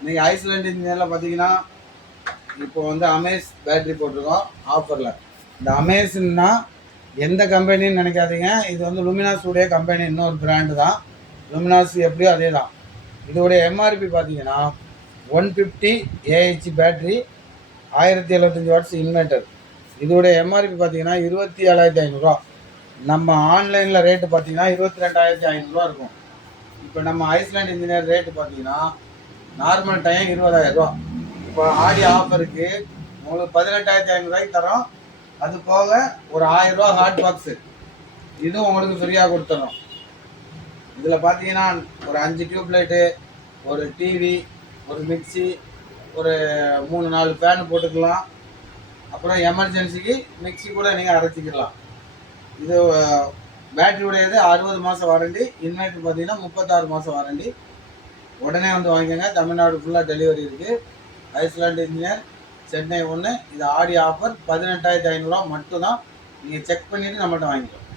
இன்றைக்கி ஐஸ்லாண்ட் இன்ஜினியரில் பார்த்தீங்கன்னா இப்போ வந்து அமேஸ் பேட்ரி போட்டிருக்கோம் ஆஃபரில். இந்த அமேஸ்ன்னா எந்த கம்பெனின்னு நினைக்காதீங்க, இது வந்து லுமினாஸ் உடைய கம்பெனி, இன்னொரு பிராண்டு தான். லுமினாஸ் எப்படியோ அதே தான். இதோடைய எம்ஆர்பி பார்த்தீங்கன்னா 150 ஏஹெச் பேட்ரி, 1075 வாட்ஸ் இன்வெர்ட்டர். இதோடைய எம்ஆர்பி பார்த்தீங்கன்னா 27,500 நம்ம ஆன்லைனில் ரேட்டு பார்த்தீங்கன்னா 22,500 இருக்கும். இப்போ நம்ம ஐஸ்லாண்ட் இன்ஜினியர் ரேட்டு பார்த்தீங்கன்னா நார்மல் டைம் 20,000. இப்போ ஆடி ஆஃபருக்கு உங்களுக்கு 18,500 தரோம். அது போக ஒரு 1000 ஹாட் பாக்ஸு இதுவும் உங்களுக்கு ஃப்ரீயாக கொடுத்துறோம். இதில் பார்த்தீங்கன்னா ஒரு 5 டியூப் லைட்டு, ஒரு டிவி, ஒரு மிக்சி, ஒரு 3-4 ஃபேனு போட்டுக்கலாம். அப்புறம் எமர்ஜென்சிக்கு மிக்சி கூட நீங்கள் அரைச்சிக்கலாம். இது பேட்டரியுடையது 60 மாதம் வாரண்டி, இன்வெர்டர் பார்த்தீங்கன்னா 36 மாதம் வாரண்டி. உடனே வந்து வாங்கிக்கோங்க. தமிழ்நாடு ஃபுல்லாக டெலிவரி இருக்குது. Island engineer, Chennai 1. இது ஆடி ஆஃபர் 18,500 மட்டும்தான். நீங்கள் செக் பண்ணிவிட்டு நம்மள்கிட்ட வாங்கிக்கலாம்.